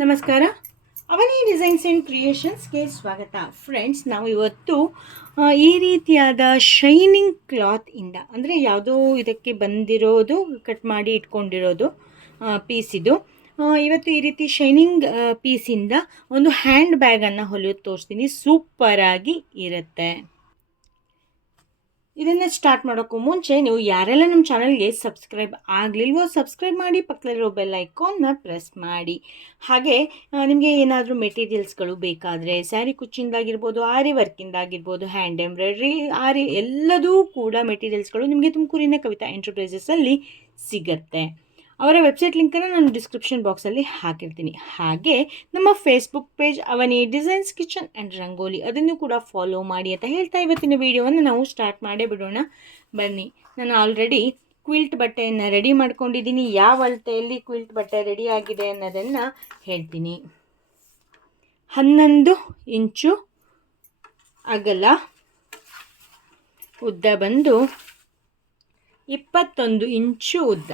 ನಮಸ್ಕಾರ. ಅವನಿ designs and ಕ್ರಿಯೇಷನ್ಸ್ಗೆ ಸ್ವಾಗತ. Friends ನಾವು ಇವತ್ತು ಈ ರೀತಿಯಾದ ಶೈನಿಂಗ್ ಕ್ಲಾತ್ ಇಂದ, ಅಂದರೆ ಯಾವುದೋ ಇದಕ್ಕೆ ಬಂದಿರೋದು ಕಟ್ ಮಾಡಿ ಇಟ್ಕೊಂಡಿರೋದು ಪೀಸ್ ಇದು. ಇವತ್ತು ಈ ರೀತಿ ಶೈನಿಂಗ್ ಪೀಸಿಂದ ಒಂದು ಹ್ಯಾಂಡ್ ಬ್ಯಾಗನ್ನು ಹೊಲಿಯೋದು ತೋರಿಸ್ತೀನಿ. ಸೂಪರಾಗಿ ಇರುತ್ತೆ. ಇದನ್ನು ಸ್ಟಾರ್ಟ್ ಮಾಡೋಕ್ಕೂ ಮುಂಚೆ ನೀವು ಯಾರೆಲ್ಲ ನಮ್ಮ ಚಾನಲ್ಗೆ ಸಬ್ಸ್ಕ್ರೈಬ್ ಆಗಲಿಲ್ವೋ ಸಬ್ಸ್ಕ್ರೈಬ್ ಮಾಡಿ, ಪಕ್ಕದಲ್ಲಿರೋ ಬೆಲ್ ಐಕಾನ್ನ ಪ್ರೆಸ್ ಮಾಡಿ. ಹಾಗೆ ನಿಮಗೆ ಏನಾದರೂ ಮೆಟೀರಿಯಲ್ಸ್ಗಳು ಬೇಕಾದರೆ ಸ್ಯಾರಿ ಕುಚ್ಚಿಂದಾಗಿರ್ಬೋದು, ಆರಿ ವರ್ಕಿಂದಾಗಿರ್ಬೋದು ಹ್ಯಾಂಡ್ ಎಂಬ್ರಾಯ್ಡ್ರಿ ಆರಿ ಎಲ್ಲದೂ ಕೂಡ ಮೆಟೀರಿಯಲ್ಸ್ಗಳು ನಿಮಗೆ ತುಮಕೂರಿನ ಕವಿತಾ ಎಂಟರ್ಪ್ರೈಸಸಲ್ಲಿ ಸಿಗತ್ತೆ. ಅವರ ವೆಬ್ಸೈಟ್ ಲಿಂಕನ್ನು ನಾನು ಡಿಸ್ಕ್ರಿಪ್ಷನ್ ಬಾಕ್ಸಲ್ಲಿ ಹಾಕಿರ್ತೀನಿ. ಹಾಗೆ ನಮ್ಮ Facebook page Avani designs kitchen and rangoli ಅದನ್ನು ಕೂಡ ಫಾಲೋ ಮಾಡಿ ಅಂತ ಹೇಳ್ತಾ ಇವತ್ತಿನ ವಿಡಿಯೋವನ್ನು ನಾವು ಸ್ಟಾರ್ಟ್ ಮಾಡೇ ಬಿಡೋಣ. ಬನ್ನಿ, ನಾನು ಆಲ್ರೆಡಿ ಕ್ವಿಲ್ಟ್ ಬಟ್ಟೆಯನ್ನು ರೆಡಿ ಮಾಡ್ಕೊಂಡಿದ್ದೀನಿ. ಯಾವ ಅಳತೆಯಲ್ಲಿ ಕ್ವಿಲ್ಟ್ ಬಟ್ಟೆ ರೆಡಿ ಆಗಿದೆ ಅನ್ನೋದನ್ನು ಹೇಳ್ತೀನಿ. ಹನ್ನೊಂದು ಇಂಚು ಅಗಲ ಉದ್ದ ಬಂದು ಇಪ್ಪತ್ತೊಂದು ಇಂಚು ಉದ್ದ.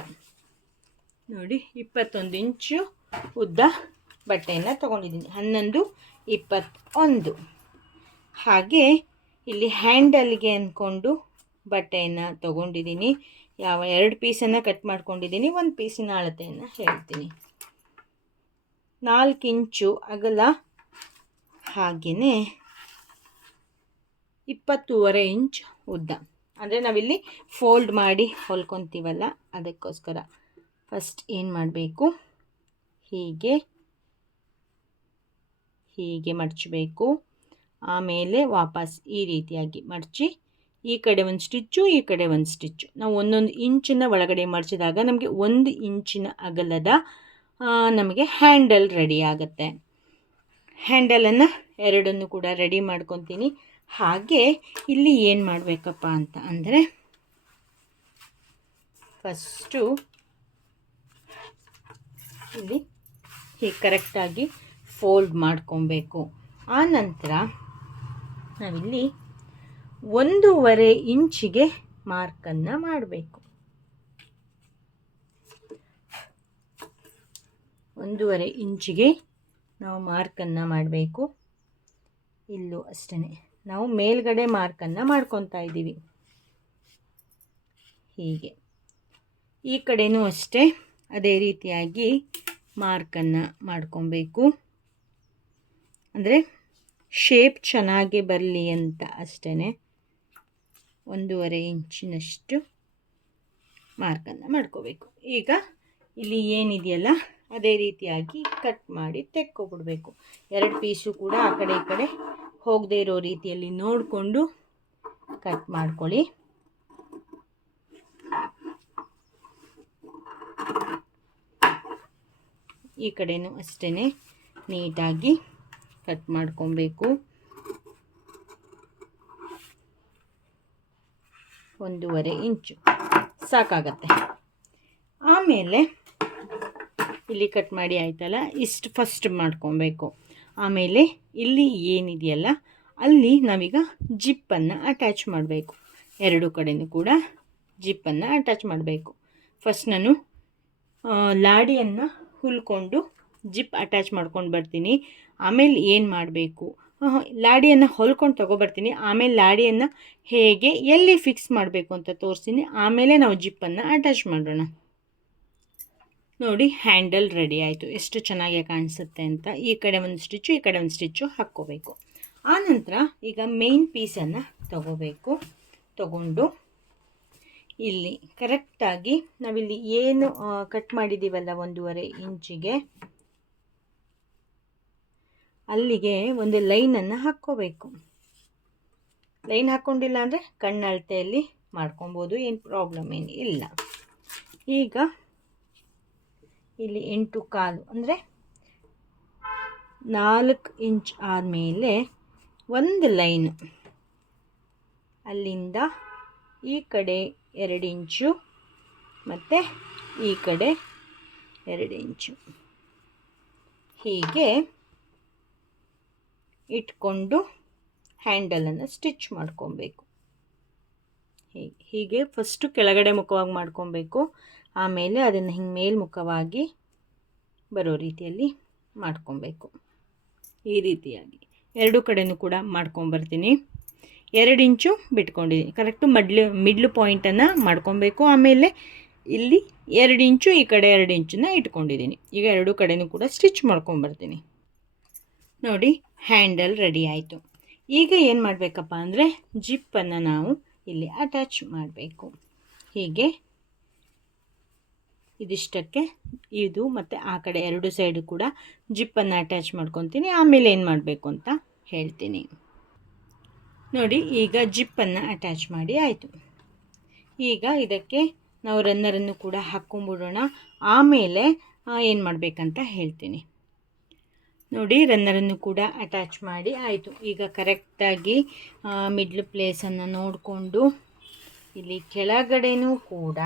ನೋಡಿ, ಇಪ್ಪತ್ತೊಂದು ಇಂಚು ಉದ್ದ ಬಟ್ಟೆಯನ್ನು ತೊಗೊಂಡಿದ್ದೀನಿ. ಹನ್ನೊಂದು, ಇಪ್ಪತ್ತೊಂದು. ಹಾಗೆ ಇಲ್ಲಿ ಹ್ಯಾಂಡಲ್ಗೆ ಅಂದ್ಕೊಂಡು ಬಟ್ಟೆಯನ್ನು ತೊಗೊಂಡಿದ್ದೀನಿ. ಯಾವ ಎರಡು ಪೀಸನ್ನು ಕಟ್ ಮಾಡ್ಕೊಂಡಿದ್ದೀನಿ, ಒಂದು ಪೀಸಿನ ಅಳತೆಯನ್ನು ಹೇಳ್ತೀನಿ. ನಾಲ್ಕು ಇಂಚು ಅಗಲ ಹಾಗೆಯೇ ಇಪ್ಪತ್ತೂವರೆ ಇಂಚು ಉದ್ದ. ಅಂದರೆ ನಾವಿಲ್ಲಿ ಫೋಲ್ಡ್ ಮಾಡಿ ಹೊಲ್ಕೊತೀವಲ್ಲ, ಅದಕ್ಕೋಸ್ಕರ. ಫಸ್ಟ್ ಏನು ಮಾಡಬೇಕು? ಹೀಗೆ. ಹೀಗೆ ಮಡಚಬೇಕು. ಆಮೇಲೆ ವಾಪಸ್ ಈ ರೀತಿಯಾಗಿ ಮಡಚಿ, ಈ ಕಡೆ ಒಂದು ಸ್ಟಿಚ್ಚು ಈ ಕಡೆ ಒಂದು ಸ್ಟಿಚ್ಚು ನಾವು ಒಂದೊಂದು ಇಂಚಿನ ಒಳಗಡೆ ಮಡಚಿದಾಗ ನಮಗೆ ಒಂದು ಇಂಚಿನ ಅಗಲದ ನಮಗೆ ಹ್ಯಾಂಡಲ್ ರೆಡಿ ಆಗುತ್ತೆ. ಹ್ಯಾಂಡಲನ್ನು ಎರಡನ್ನು ಕೂಡ ರೆಡಿ ಮಾಡ್ಕೊತೀನಿ. ಹಾಗೆ ಇಲ್ಲಿ ಏನು ಮಾಡಬೇಕಪ್ಪ ಅಂತ ಅಂದರೆ ಫಸ್ಟು ಇಲ್ಲಿ ಹೀಗೆ ಕರೆಕ್ಟಾಗಿ ಫೋಲ್ಡ್ ಮಾಡ್ಕೊಬೇಕು. ಆ ನಂತರ ನಾವಿಲ್ಲಿ ಒಂದೂವರೆ ಇಂಚಿಗೆ ಮಾರ್ಕನ್ನು ಮಾಡಬೇಕು. ಒಂದೂವರೆ ಇಂಚಿಗೆ ನಾವು ಮಾರ್ಕನ್ನು ಮಾಡಬೇಕು. ಇಲ್ಲೂ ಅಷ್ಟೇ ನಾವು ಮೇಲ್ಗಡೆ ಮಾರ್ಕನ್ನು ಮಾಡ್ಕೊತಾ ಇದ್ದೀವಿ. ಹೀಗೆ. ಈ ಕಡೆಯೂ ಅಷ್ಟೇ. ಅದೇ ರೀತಿಯಾಗಿ ಮಾರ್ಕನ್ನು ಮಾಡ್ಕೊಬೇಕು. ಅಂದರೆ ಶೇಪ್ ಚೆನ್ನಾಗಿ ಬರಲಿ ಅಂತ ಅಷ್ಟೇ ಒಂದೂವರೆ ಇಂಚಿನಷ್ಟು ಮಾರ್ಕನ್ನು ಮಾಡ್ಕೋಬೇಕು. ಈಗ ಇಲ್ಲಿ ಏನಿದೆಯಲ್ಲ, ಅದೇ ರೀತಿಯಾಗಿ ಕಟ್ ಮಾಡಿ ತೆಕ್ಕೊಬಿಡಬೇಕು. ಎರಡು ಪೀಸು ಕೂಡ ಆ ಕಡೆ ಈ ಕಡೆ ಹೋಗದೇ ಇರೋ ರೀತಿಯಲ್ಲಿ ನೋಡಿಕೊಂಡು ಕಟ್ ಮಾಡ್ಕೊಳ್ಳಿ. ಈ ಕಡೆನೂ ಅಷ್ಟೇ ನೀಟಾಗಿ ಕಟ್ ಮಾಡ್ಕೊಬೇಕು. ಒಂದೂವರೆ ಇಂಚು. ಸಾಕಾಗತ್ತೆ. ಆಮೇಲೆ ಇಲ್ಲಿ ಕಟ್ ಮಾಡಿ ಆಯ್ತಲ್ಲ, ಇಷ್ಟು ಫಸ್ಟ್ ಮಾಡ್ಕೊಬೇಕು. ಆಮೇಲೆ ಇಲ್ಲಿ ಏನಿದೆಯಲ್ಲ, ಅಲ್ಲಿ ನಾವೀಗ ಜಿಪ್ಪನ್ನು ಅಟ್ಯಾಚ್ ಮಾಡಬೇಕು. ಎರಡು ಕಡೆಯೂ ಕೂಡ ಜಿಪ್ಪನ್ನು ಅಟ್ಯಾಚ್ ಮಾಡಬೇಕು. ಫಸ್ಟ್ ನಾನು ಲಾಡಿಯನ್ನು ಹುಲ್ಕೊಂಡು ಜಿಪ್ ಅಟ್ಯಾಚ್ ಮಾಡ್ಕೊಂಡು ಬರ್ತೀನಿ. ಆಮೇಲೆ ಏನು ಮಾಡಬೇಕು? ಲಾಡಿಯನ್ನು ಹೊಲ್ಕೊಂಡು ತೊಗೊಬರ್ತೀನಿ ಆಮೇಲೆ ಲಾಡಿಯನ್ನು ಹೇಗೆ, ಎಲ್ಲಿ ಫಿಕ್ಸ್ ಮಾಡಬೇಕು ಅಂತ ತೋರಿಸ್ತೀನಿ. ಆಮೇಲೆ ನಾವು ಜಿಪ್ಪನ್ನು ಅಟ್ಯಾಚ್ ಮಾಡೋಣ. ನೋಡಿ, ಹ್ಯಾಂಡಲ್ ರೆಡಿ ಆಯಿತು. ಎಷ್ಟು ಚೆನ್ನಾಗಿ ಕಾಣಿಸುತ್ತೆ ಅಂತ. ಈ ಕಡೆ ಒಂದು ಸ್ಟಿಚ್ಚು, ಈ ಕಡೆ ಒಂದು ಸ್ಟಿಚ್ಚು ಹಾಕ್ಕೋಬೇಕು. ಆನಂತರ ಈಗ ಮೇನ್ ಪೀಸನ್ನು ತಗೋಬೇಕು. ತಗೊಂಡು ಇಲ್ಲಿ ಕರೆಕ್ಟಾಗಿ ನಾವಿಲ್ಲಿ ಏನು ಕಟ್ ಮಾಡಿದ್ದೀವಲ್ಲ ಒಂದೂವರೆ ಇಂಚಿಗೆ? ಅಲ್ಲಿಗೆ ಒಂದು ಲೈನನ್ನು ಹಾಕ್ಕೋಬೇಕು. ಲೈನ್ ಹಾಕ್ಕೊಂಡಿಲ್ಲ ಅಂದರೆ ಕಣ್ಣಳತೆಯಲ್ಲಿ ಮಾಡ್ಕೊಬೋದು, ಏನು ಪ್ರಾಬ್ಲಮ್ ಏನು ಇಲ್ಲ. ಈಗ ಇಲ್ಲಿ ಎಂಟು ಕಾಲು ಅಂದರೆ ನಾಲ್ಕು ಇಂಚ್ ಆದಮೇಲೆ ಒಂದು ಲೈನು ಅಲ್ಲಿಂದ ಈ ಕಡೆ ಎರಡು ಇಂಚು. ಮತ್ತು ಈ ಕಡೆ ಎರಡು ಇಂಚು. ಹೀಗೆ ಇಟ್ಕೊಂಡು ಹ್ಯಾಂಡಲನ್ನು ಸ್ಟಿಚ್ ಮಾಡ್ಕೊಬೇಕು. ಹೀಗೆ ಹೀಗೆ ಫಸ್ಟು ಕೆಳಗಡೆ ಮುಖವಾಗಿ ಮಾಡ್ಕೊಬೇಕು. ಆಮೇಲೆ ಅದನ್ನು ಹಿಂಗೆ ಮೇಲ್ಮುಖವಾಗಿ ಬರೋ ರೀತಿಯಲ್ಲಿ ಮಾಡ್ಕೊಬೇಕು. ಈ ರೀತಿಯಾಗಿ. ಎರಡು ಕಡೆಯೂ ಕೂಡ ಮಾಡ್ಕೊಂಬರ್ತೀನಿ. ಎರಡು ಇಂಚು ಬಿಟ್ಕೊಂಡಿದ್ದೀನಿ. ಕರೆಕ್ಟು ಮಡ್ಲು ಮಿಡ್ಲ್ ಪಾಯಿಂಟನ್ನು ಮಾಡ್ಕೊಬೇಕು. ಆಮೇಲೆ ಇಲ್ಲಿ ಎರಡು ಇಂಚು, ಈ ಕಡೆ ಎರಡು ಇಂಚನ್ನ ಇಟ್ಕೊಂಡಿದ್ದೀನಿ. ಈಗ ಎರಡು ಕಡೆಯೂ ಕೂಡ ಸ್ಟಿಚ್ ಮಾಡ್ಕೊಂಬರ್ತೀನಿ ನೋಡಿ, ಹ್ಯಾಂಡಲ್ ರೆಡಿ ಆಯಿತು. ಈಗ ಏನು ಮಾಡಬೇಕಪ್ಪ ಅಂದರೆ ಜಿಪ್ಪನ್ನು ನಾವು ಇಲ್ಲಿ ಅಟ್ಯಾಚ್ ಮಾಡಬೇಕು. ಹೀಗೆ. ಇದಿಷ್ಟಕ್ಕೆ. ಇದು ಮತ್ತು ಆ ಕಡೆ ಎರಡು ಸೈಡು ಕೂಡ ಜಿಪ್ಪನ್ನು ಅಟ್ಯಾಚ್ ಮಾಡ್ಕೊತೀನಿ. ಆಮೇಲೆ ಏನು ಮಾಡಬೇಕು ಅಂತ ಹೇಳ್ತೀನಿ. ನೋಡಿ, ಈಗ ಜಿಪ್ಪನ್ನು ಅಟ್ಯಾಚ್ ಮಾಡಿ ಆಯಿತು. ಈಗ ಇದಕ್ಕೆ ನಾವು ರನ್ನರನ್ನು ಕೂಡ ಹಾಕ್ಕೊಂಬಿಡೋಣ ಆಮೇಲೆ ಏನು ಮಾಡಬೇಕಂತ ಹೇಳ್ತೀನಿ. ನೋಡಿ ರನ್ನರನ್ನು ಕೂಡ ಅಟ್ಯಾಚ್ ಮಾಡಿ ಆಯಿತು. ಈಗ ಕರೆಕ್ಟಾಗಿ ಮಿಡ್ಲ್ ಪ್ಲೇಸನ್ನು ನೋಡಿಕೊಂಡು, ಇಲ್ಲಿ ಕೆಳಗಡೆನೂ ಕೂಡ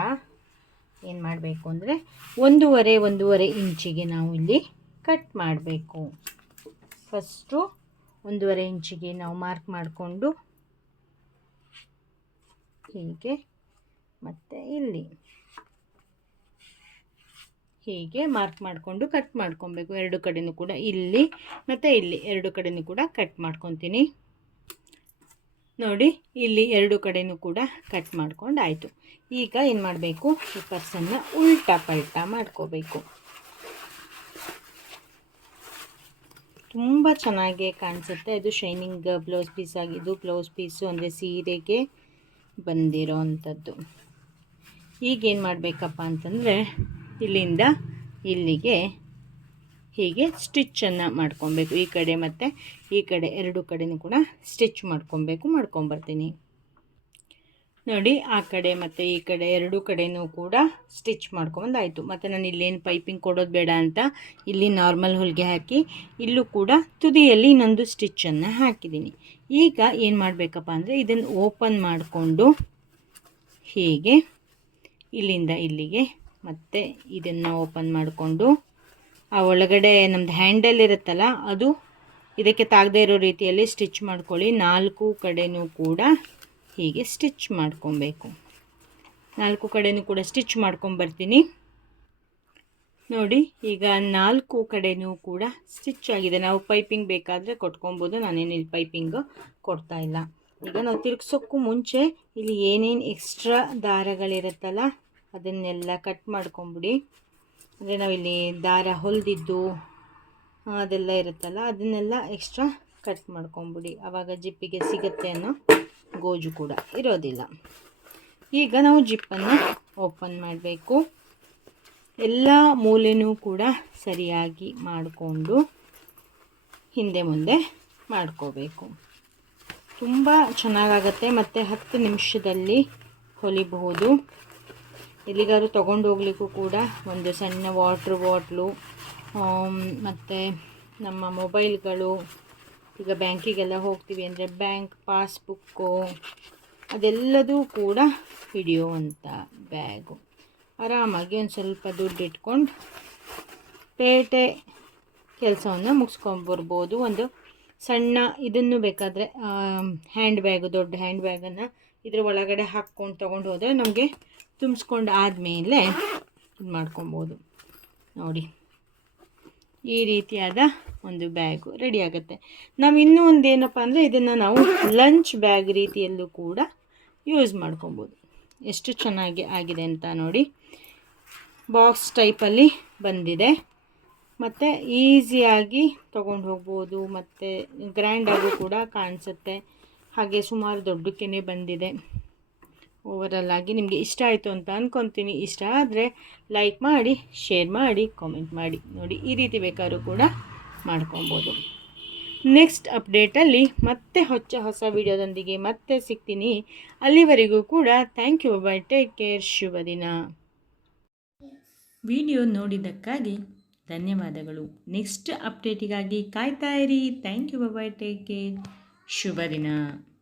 ಏನು ಮಾಡಬೇಕು ಅಂದರೆ, ಒಂದೂವರೆ ಒಂದೂವರೆ ಇಂಚಿಗೆ ನಾವು ಇಲ್ಲಿ ಕಟ್ ಮಾಡಬೇಕು. ಫಸ್ಟು ಒಂದೂವರೆ ಇಂಚಿಗೆ ನಾವು ಮಾರ್ಕ್ ಮಾಡಿಕೊಂಡು ಹೀಗೆ ಮತ್ತು ಇಲ್ಲಿ ಹೀಗೆ ಮಾರ್ಕ್ ಮಾಡಿಕೊಂಡು ಕಟ್ ಮಾಡ್ಕೊಬೇಕು. ಎರಡು ಕಡೆಯೂ ಕೂಡ ಇಲ್ಲಿ ಮತ್ತು ಇಲ್ಲಿ ಎರಡು ಕಡೆಯೂ ಕೂಡ ಕಟ್ ಮಾಡ್ಕೊತೀನಿ. ನೋಡಿ, ಇಲ್ಲಿ ಎರಡು ಕಡೆಯೂ ಕೂಡ ಕಟ್ ಮಾಡ್ಕೊಂಡು ಆಯಿತು ಈಗ ಏನು ಮಾಡಬೇಕು? ಈ ಪರ್ಸನ್ನು ಉಲ್ಟಾ ಪಲ್ಟಾ ಮಾಡ್ಕೋಬೇಕು. ತುಂಬ ಚೆನ್ನಾಗಿ ಕಾಣಿಸುತ್ತೆ. ಇದು ಶೈನಿಂಗ್ ಬ್ಲೌಸ್ ಪೀಸ್ ಆಗಿದ್ದು, ಬ್ಲೌಸ್ ಪೀಸು ಅಂದರೆ ಸೀರೆಗೆ ಬಂದಿರೋ ಅಂಥದ್ದು. ಈಗೇನು ಮಾಡಬೇಕಪ್ಪ ಅಂತಂದರೆ, ಇಲ್ಲಿಂದ ಇಲ್ಲಿಗೆ ಹೀಗೆ ಸ್ಟಿಚ್ಚನ್ನು ಮಾಡ್ಕೊಬೇಕು. ಈ ಕಡೆ ಮತ್ತು ಈ ಕಡೆ ಎರಡು ಕಡೆಯೂ ಕೂಡ ಸ್ಟಿಚ್ ಮಾಡ್ಕೊಬೇಕು, ಮಾಡ್ಕೊಂಬರ್ತೀನಿ. ನೋಡಿ, ಆ ಕಡೆ ಮತ್ತು ಈ ಕಡೆ ಎರಡೂ ಕಡೆಯೂ ಕೂಡ ಸ್ಟಿಚ್ ಮಾಡ್ಕೊಂಬಂದಾಯಿತು. ಮತ್ತು ನಾನು ಇಲ್ಲೇನು ಪೈಪಿಂಗ್ ಕೊಡೋದು ಬೇಡ ಅಂತ ಇಲ್ಲಿ ನಾರ್ಮಲ್ ಹೊಲಿಗೆ ಹಾಕಿ, ಇಲ್ಲೂ ಕೂಡ ತುದಿಯಲ್ಲಿ ಇನ್ನೊಂದು ಸ್ಟಿಚ್ಚನ್ನು ಹಾಕಿದ್ದೀನಿ. ಈಗ ಏನು ಮಾಡಬೇಕಪ್ಪ ಅಂದರೆ ಇದನ್ನು ಓಪನ್ ಮಾಡಿಕೊಂಡು ಹೀಗೆ ಇಲ್ಲಿಂದ ಇಲ್ಲಿಗೆ ಮತ್ತು ಇದನ್ನು ಓಪನ್ ಮಾಡಿಕೊಂಡು, ಆ ಒಳಗಡೆ ನಮ್ಮದು ಹ್ಯಾಂಡಲ್ ಇರುತ್ತಲ್ಲ, ಅದು ಇದಕ್ಕೆ ತಾಗದೇ ಇರೋ ರೀತಿಯಲ್ಲಿ ಸ್ಟಿಚ್ ಮಾಡ್ಕೊಳ್ಳಿ. ನಾಲ್ಕು ಕಡೆಯೂ ಕೂಡ ಹೀಗೆ ಸ್ಟಿಚ್ ಮಾಡ್ಕೊಬೇಕು. ನಾಲ್ಕು ಕಡೆಯೂ ಕೂಡ ಸ್ಟಿಚ್ ಮಾಡ್ಕೊಂಬರ್ತೀನಿ. ನೋಡಿ, ಈಗ ನಾಲ್ಕು ಕಡೆಯೂ ಕೂಡ ಸ್ಟಿಚ್ ಆಗಿದೆ. ನಾವು ಪೈಪಿಂಗ್ ಬೇಕಾದರೆ ಕೊಟ್ಕೊಬೋದು. ನಾನೇನು ಇಲ್ಲಿ ಪೈಪಿಂಗ್ ಕೊಡ್ತಾ ಇಲ್ಲ. ಈಗ ನಾವು ತಿರುಗ್ಸೋಕ್ಕೂ ಮುಂಚೆ ಇಲ್ಲಿ ಏನೇನು ಎಕ್ಸ್ಟ್ರಾ ದಾರಗಳಿರುತ್ತಲ್ಲ, ಅದನ್ನೆಲ್ಲ ಕಟ್ ಮಾಡ್ಕೊಂಬಿಡಿ. ಅಂದರೆ ನಾವಿಲ್ಲಿ ದಾರ ಹೊಲಿದಿದ್ದು ಅದೆಲ್ಲ ಇರುತ್ತಲ್ಲ, ಅದನ್ನೆಲ್ಲ ಎಕ್ಸ್ಟ್ರಾ ಕಟ್ ಮಾಡ್ಕೊಂಬಿಡಿ. ಆವಾಗ ಜಿಪ್ಪಿಗೆ ಸಿಗುತ್ತೆ ಅನ್ನೋ ಗೋಜು ಕೂಡ ಇರೋದಿಲ್ಲ. ಈಗ ನಾವು ಜಿಪ್ಪನ್ನು ಓಪನ್ ಮಾಡಬೇಕು. ಎಲ್ಲ ಮೂಲೆಯೂ ಕೂಡ ಸರಿಯಾಗಿ ಮಾಡಿಕೊಂಡು ಹಿಂದೆ ಮುಂದೆ ಮಾಡ್ಕೋಬೇಕು. ತುಂಬ ಚೆನ್ನಾಗಾಗತ್ತೆ ಮತ್ತು ಹತ್ತು ನಿಮಿಷದಲ್ಲಿ ಹೊಲಿಬಹುದು. ಎಲ್ಲಿಗಾದ್ರು ತೊಗೊಂಡು ಹೋಗ್ಲಿಕ್ಕೂ ಕೂಡ ಒಂದು ಸಣ್ಣ ವಾಟ್ರ್ ಬಾಟ್ಲು ಮತ್ತು ನಮ್ಮ ಮೊಬೈಲ್ಗಳು ಈಗ ಬ್ಯಾಂಕಿಗೆಲ್ಲ ಹೋಗ್ತೀವಿ ಅಂದರೆ ಬ್ಯಾಂಕ್, ಪಾಸ್ಬುಕ್ಕು, ಅದೆಲ್ಲದೂ ಕೂಡ ಹಿಡಿಯುವಂಥ ಬ್ಯಾಗು. ಆರಾಮಾಗಿ ಒಂದು ಸ್ವಲ್ಪ ದುಡ್ಡು ಇಟ್ಕೊಂಡು ಪೇಟೆ ಕೆಲಸವನ್ನು ಮುಗಿಸ್ಕೊಂಡ್ಬರ್ಬೋದು ಒಂದು ಸಣ್ಣ ಇದನ್ನು ಬೇಕಾದರೆ ಹ್ಯಾಂಡ್ ಬ್ಯಾಗು, ದೊಡ್ಡ ಹ್ಯಾಂಡ್ ಬ್ಯಾಗನ್ನು ಇದ್ರ ಒಳಗಡೆ ಹಾಕ್ಕೊಂಡು ತೊಗೊಂಡು ಹೋದರೆ ನಮಗೆ ತುಂಬಿಸ್ಕೊಂಡು ಆದಮೇಲೆ ಇದು ಮಾಡ್ಕೊಬೋದು ನೋಡಿ. ಈ ರೀತಿಯಾದ ಒಂದು ಬ್ಯಾಗು ರೆಡಿ ಆಗುತ್ತೆ. ನಾವು ಇನ್ನೂ ಒಂದು ಏನಪ್ಪ ಅಂದರೆ ಇದನ್ನು ನಾವು ಲಂಚ್ ಬ್ಯಾಗ್ ರೀತಿಯಲ್ಲೂ ಕೂಡ ಯೂಸ್ ಮಾಡ್ಕೊಬೋದು. ಎಷ್ಟು ಚೆನ್ನಾಗಿ ಆಗಿದೆ ಅಂತ ನೋಡಿ. ಬಾಕ್ಸ್ ಟೈಪಲ್ಲಿ ಬಂದಿದೆ. ಮತ್ತು ಈಸಿಯಾಗಿ ತೊಗೊಂಡು ಹೋಗ್ಬೋದು. ಮತ್ತು ಗ್ರ್ಯಾಂಡಾಗೂ ಕೂಡ ಕಾಣಿಸುತ್ತೆ. ಹಾಗೆ ಸುಮಾರು ದೊಡ್ಡಕ್ಕೇ ಬಂದಿದೆ. ಓವರಲ್ ಆಗಿ ನಿಮಗೆ ಇಷ್ಟ ಆಯಿತು ಅಂತ ಅಂದ್ಕೊತೀನಿ ಇಷ್ಟ ಆದರೆ ಲೈಕ್ ಮಾಡಿ ಶೇರ್ ಮಾಡಿ ಕಾಮೆಂಟ್ ಮಾಡಿ. ನೋಡಿ ಈ ರೀತಿ ಬೇಕಾದರೂ ಕೂಡ ಮಾಡ್ಕೊಬೋದು. ನೆಕ್ಸ್ಟ್ ಅಪ್ಡೇಟಲ್ಲಿ ಮತ್ತೆ ಹೊಚ್ಚ ಹೊಸ ವಿಡಿಯೋದೊಂದಿಗೆ ಮತ್ತೆ ಸಿಗ್ತೀನಿ. ಅಲ್ಲಿವರೆಗೂ ಕೂಡ thank you bye take care ಶುಭ ದಿನ. ವಿಡಿಯೋ ನೋಡಿದ್ದಕ್ಕಾಗಿ ಧನ್ಯವಾದಗಳು. ನೆಕ್ಸ್ಟ್ ಅಪ್ಡೇಟಿಗಾಗಿ ಕಾಯ್ತಾ ಇರಿ. Thank you bye take care ಶುಭ ದಿನ.